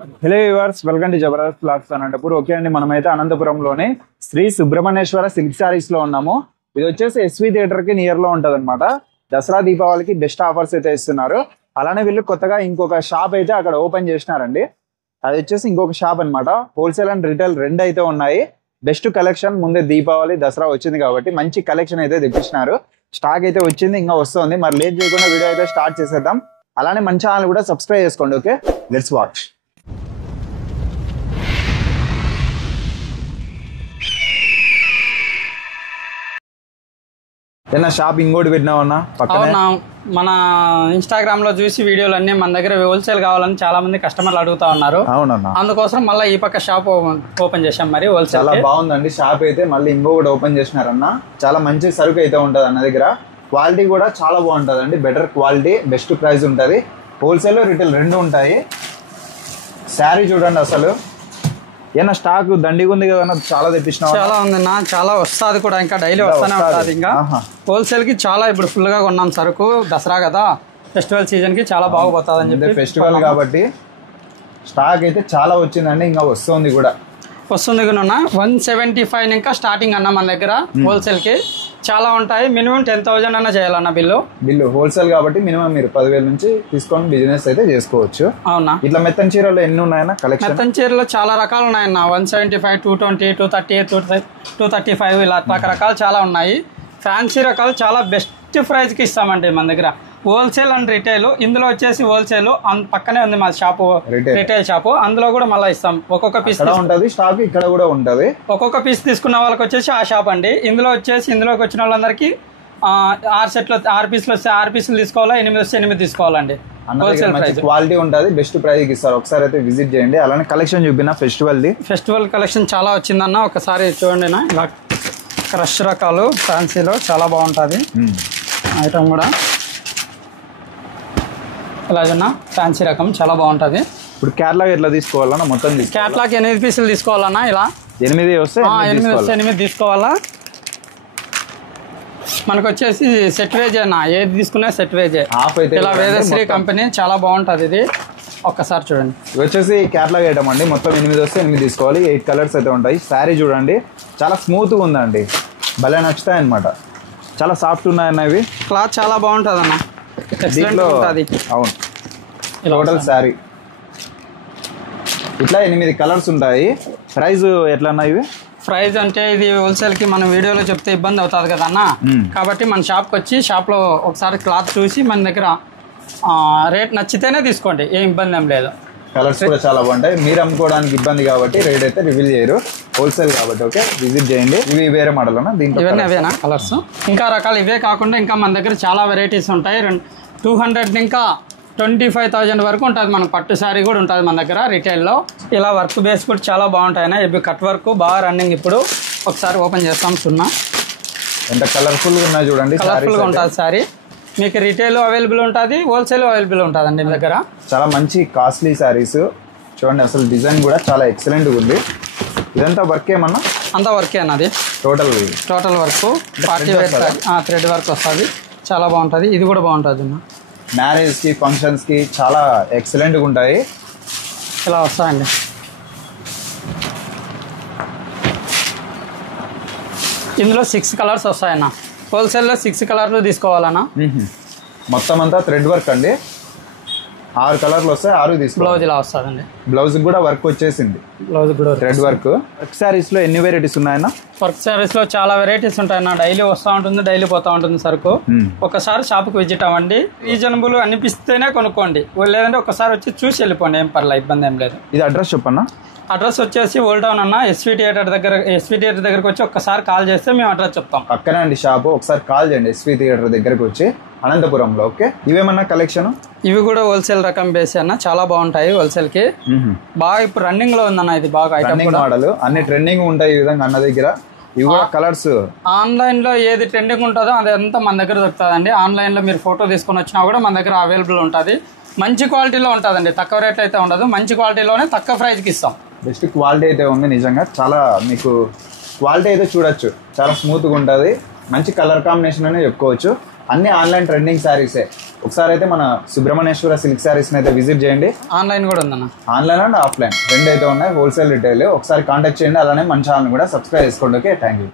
Hello viewers, welcome to Jabardasth blogs Anantapur. Okay అండి, మనమైతే అనంతపురంలోనే శ్రీ సుబ్రహ్మణ్యేశ్వర సిల్క్ సారీస్ లో ఉన్నాము. ఇది వచ్చేసి ఎస్వి థియేటర్ కి నియర్ లో ఉంటది అనమాట. దసరా దీపావళికి బెస్ట్ ఆఫర్స్ అయితే ఇస్తున్నారు. అలానే వీళ్ళు కొత్తగా ఇంకొక షాప్ అయితే అక్కడ ఓపెన్ చేసినారండి. అది వచ్చేసి ఇంకొక షాప్ అనమాట. హోల్సేల్ అండ్ రిటైల్ రెండు అయితే ఉన్నాయి. బెస్ట్ కలెక్షన్, ముందే దీపావళి దసరా వచ్చింది కాబట్టి మంచి కలెక్షన్ అయితే తెప్పించినారు. స్టాక్ అయితే వచ్చింది, ఇంకా వస్తుంది. మరి లేట్ చేయకుండా వీడియో అయితే స్టార్ట్ చేసేద్దాం. అలానే మన ఛానల్ కూడా సబ్స్క్రైబ్ చేసుకోండి. Okay, let's watch. ఏనా షాప్ ఇంకోటి పెట్టినావన్నా? అవునా, మన ఇన్స్టాగ్రామ్ లో చూసి వీడియోలు అన్ని మన దగ్గర హోల్సేల్ కావాలని చాలా మంది కస్టమర్లు అడుగుతా ఉన్నారు. అవునన్నా, అందుకోసం మళ్ళీ ఈ పక్క షాప్ ఓపెన్ చేశాం. మరి హోల్సేల్ చాలా బాగుందండి షాప్ అయితే. మళ్ళీ ఇంకొకటి ఓపెన్ చేసినారన్న. చాలా మంచి సరుకు అయితే ఉంటది అన్న దగ్గర. క్వాలిటీ కూడా చాలా బాగుంటది అండి. బెటర్ క్వాలిటీ, బెస్ట్ ప్రైస్ ఉంటది. హోల్సేల్ రిటైల్ రెండు ఉంటాయి. శారీ చూడండి అసలు. ఏనా స్టాక్ దండిగా ఉంది కదా, చాలా తెప్పించిన. చాలా ఉంది నా, చాలా వస్తుంది కూడా, ఇంకా డైలీ వస్తానే ఉంటుంది. ఇంకా హోల్సేల్ కి చాలా ఇప్పుడు ఫుల్ గా కొన్నాం సరుకు. దసరా కదా, ఫెస్టివల్ సీజన్ కి చాలా బాగుపోతుంది అని చెప్పి. ఫెస్టివల్ కాబట్టి స్టాక్ అయితే చాలా వచ్చిందండి, ఇంకా వస్తుంది కూడా. 175 ఇంకా స్టార్టింగ్ అన్న మన దగ్గర. హోల్సేల్ కి చాలా ఉంటాయి. మినిమం 10,000 అన్న చేయాలన్న బిల్లు హోల్సేల్ కాబట్టి మినిమం మీరు 10,000 నుంచి తీసుకొని బిజినెస్ అయితే చేసుకోవచ్చు. అవునా, ఇట్లా మెత్తన్ చీరలు ఎన్ని ఉన్నాయన్నా కలెక్షన్? మెత్తన్ చీరలు చాలా రకాలు ఉన్నాయన్న. 175, 220, 230, 235 ఇలా రకరకాలు చాలా ఉన్నాయి. ఫ్యాన్సీ రకాలు చాలా బెస్ట్ ప్రైస్ కి ఇస్తామండి మన దగ్గర. Wholesale and retail. ఇందులో వచ్చేసి హోల్సేల్ పక్కనే ఉంది మా షాపు, రిటైల్ షాపు. అందులో కూడా మళ్ళీ ఇస్తాం. ఒక్కొక్క పీస్ ఉంటది స్టాక్, ఇక్కడ కూడా ఉంటది. ఒక్కొక్క పీస్ తీసుకున్న వాళ్ళకి వచ్చేసి ఆ షాప్ అండి. ఇందులో వచ్చేసి ఇందులోకి వచ్చిన వాళ్ళందరికీ 6 సెట్లు 6 పీసులు వస్తే 6 పీసులు తీసుకోవాలా, 8 వస్తే 8 తీసుకోవాలండి. హోల్సేల్ ప్రైస్, క్వాలిటీ ఉంటది, బెస్ట్ ప్రైస్ ఇస్తారు. ఒకసారి అయితే విజిట్ చేయండి. అలానే కలెక్షన్ చూపిన ఫెస్టివల్ కలెక్షన్ చాలా వచ్చిందన్న. ఒకసారి చూడండి నా, ఇలా క్రష్ రకాలు ఫ్యాన్సీలో చాలా బాగుంటుంది ఐటమ్ కూడా. ఇలాగన్నా ఫ్యాన్సీ రకం చాలా బాగుంటుంది. ఇప్పుడు క్యాట్లాగ్ ఎట్లా తీసుకోవాలన్నా? మొత్తం క్యాట్లాగ్ 8 పీసులు తీసుకోవాలన్నా. ఇలా 8 వస్తే 8 తీసుకోవాలా. మనకు వచ్చేసి సెట్ వేజ్ అన్న, ఏది తీసుకున్నా సెట్ వేజే. ఇలా వేదశ్రీ కంపెనీ చాలా బాగుంటుంది ఇది. ఒక్కసారి చూడండి. ఇది వచ్చేసి క్యాట్లాగ్ ఐటమ్ అండి. మొత్తం 8 వస్తే 8 తీసుకోవాలి. 8 కలర్స్ అయితే ఉంటాయి. శారీ చూడండి, చాలా స్మూత్గా ఉందండి. భలే నచ్చుతాయి అనమాట. చాలా సాఫ్ట్ ఉన్నాయన్న. ఇవి క్లాత్ చాలా బాగుంటుంది అన్న. అవును, టోటల్ శారీ ఇట్లా 8 కలర్స్ ఉంటాయి. ప్రైస్ ఎట్లా అన్నా? ఇవి ప్రైస్ అంటే ఇది హోల్సేల్ కి మనం వీడియోలో చెప్తే ఇబ్బంది అవుతుంది కదా అన్న. కాబట్టి మన షాప్కి వచ్చి షాప్లో ఒకసారి క్లాత్ చూసి మన దగ్గర రేట్ నచ్చితేనే తీసుకోండి, ఏం ఇబ్బంది ఏం లేదు. కలర్స్ కూడా చాలా బాగుంటాయి. మీరు అమ్ముకోవడానికి ఇబ్బంది కాబట్టి రేట్ అయితే రివీల్ చేయరు, హోల్సేల్ కాబట్టి. ఓకే, విజిట్ చేయండి. ఇవి వేరే మోడల్ దీంట్లో ఇవన్నీ అవేనా కలర్స్? ఇంకా రకాలు ఇవే కాకుండా ఇంకా మన దగ్గర చాలా వెరైటీస్ ఉంటాయి. 200 ఇంకా 25,000 వరకు ఉంటుంది. మనకు పట్టు శారీ కూడా ఉంటుంది మన దగ్గర రిటైల్లో. ఇలా వర్క్ బేస్ కూడా చాలా బాగుంటాయి. ఇవి కట్ వర్క్ బాగా రన్నింగ్. ఇప్పుడు ఒకసారి ఓపెన్ చేస్తాం. సున్నా ఎంత కలర్ఫుల్గా ఉన్నాయి చూడండి. కలర్ఫుల్గా ఉంటుంది శారీ. మీకు రిటైల్ అవైలబుల్ ఉంటుంది, హోల్సేల్ అవైలబుల్ ఉంటుంది అండి మీ దగ్గర. చాలా మంచి కాస్ట్లీ శారీస్ చూడండి. అసలు డిజైన్ కూడా చాలా ఎక్సలెంట్గా ఉంది. ఇదంతా వర్క్ ఏమన్నా? అంతా వర్కే అన్నది. Total work. Party wear thread work వస్తుంది, చాలా బాగుంటుంది. ఇది కూడా బాగుంటుంది అన్న. మ్యారేజ్కి, ఫంక్షన్స్కి చాలా ఎక్సలెంట్గా ఉంటాయి. ఇలా వస్తాయండి. ఇందులో 6 కలర్స్ వస్తాయన్న. హోల్సేల్లో 6 కలర్లు తీసుకోవాలన్నా. మొత్తం అంతా థ్రెడ్ వర్క్ అండి. 6 కలర్లు వస్తాయి, 6 తీసుకోవాలి. బ్లౌజ్ ఇలా వస్తుందండి. బ్లౌజ్ కూడా వర్క్ వచ్చేసింది. బ్లౌజ్ కూడా థ్రెడ్ వర్క్. వర్క్ శారీస్ లో ఎన్ని వెరైటీస్ ఉన్నాయన్న? వర్క్ శారీస్ లో చాలా వెరైటీస్ ఉంటాయన్న. డైలీ వస్తూ ఉంటుంది, డైలీ పోతా ఉంటుంది సరుకు. ఒకసారి షాప్కి విజిట్ అవ్వండి. రీజనబుల్ అనిపిస్తేనే కొనుక్కోండి, లేదంటే ఒకసారి వచ్చి చూసి వెళ్ళిపోండి, ఏం పర్లేదు, ఇబ్బంది ఏం లేదు. ఇది అడ్రస్ చెప్పన్నా? అడ్రస్ వచ్చేసి ఓల్డ్ టౌన్ అన్న. ఎస్వి థియేటర్ దగ్గరకు వచ్చి ఒక్కసారి కాల్ చేస్తే మేము అడ్రస్ చెప్తాం. పక్కనే అండి షాపు. ఒకసారి కాల్ చేయండి ఎస్వి థియేటర్ దగ్గరకు వచ్చి, అనంతపురంలో. ఓకే, ఇవేమన్నా కలెక్షన్? ఇవి కూడా హోల్సేల్ రకం బేస్ అన్న, చాలా బాగుంటాయి. హోల్సేల్ కి బాగా ఇప్పుడు రన్నింగ్ లో ఉందన్న. ఇది బాగా ఐటమ్ మోడల్, అన్ని ట్రెండింగ్ ఉంటాయి ఈ విధంగా అన్న దగ్గర. ఇవి కూడా కలర్స్. ఆన్లైన్ లో ఏది ట్రెండింగ్ ఉంటుందో అదంతా మన దగ్గర దొరుకుతుందండి. ఆన్లైన్ లో మీరు ఫోటో తీసుకొని వచ్చినా కూడా మన దగ్గర అవైలబుల్ ఉంటుంది. మంచి క్వాలిటీలో ఉంటుందండి, తక్కువ రేట్లో అయితే ఉండదు. మంచి క్వాలిటీలోనే తక్కువ ప్రైస్కి ఇస్తాం. బెస్ట్ క్వాలిటీ అయితే ఉంది నిజంగా. చాలా మీకు క్వాలిటీ అయితే చూడొచ్చు, చాలా స్మూత్గా ఉంటుంది. మంచి కలర్ కాంబినేషన్ అనే చెప్పుకోవచ్చు. అన్ని ఆన్లైన్ ట్రెండింగ్ శారీసే. ఒకసారి అయితే మన సుబ్రహ్మణ్యేశ్వర సిల్క్ శారీస్ అయితే విజిట్ చేయండి. ఆన్లైన్ కూడా ఉందన్న. ఆన్లైన్ అండ్ ఆఫ్లైన్ రెండు అయితే ఉన్నాయి, హోల్సేల్ రిటైల్. ఒకసారి కాంటాక్ట్ చేయండి. అలానే మన ఛానల్ కూడా సబ్స్క్రైబ్ చేసుకోండి. Okay, thank you.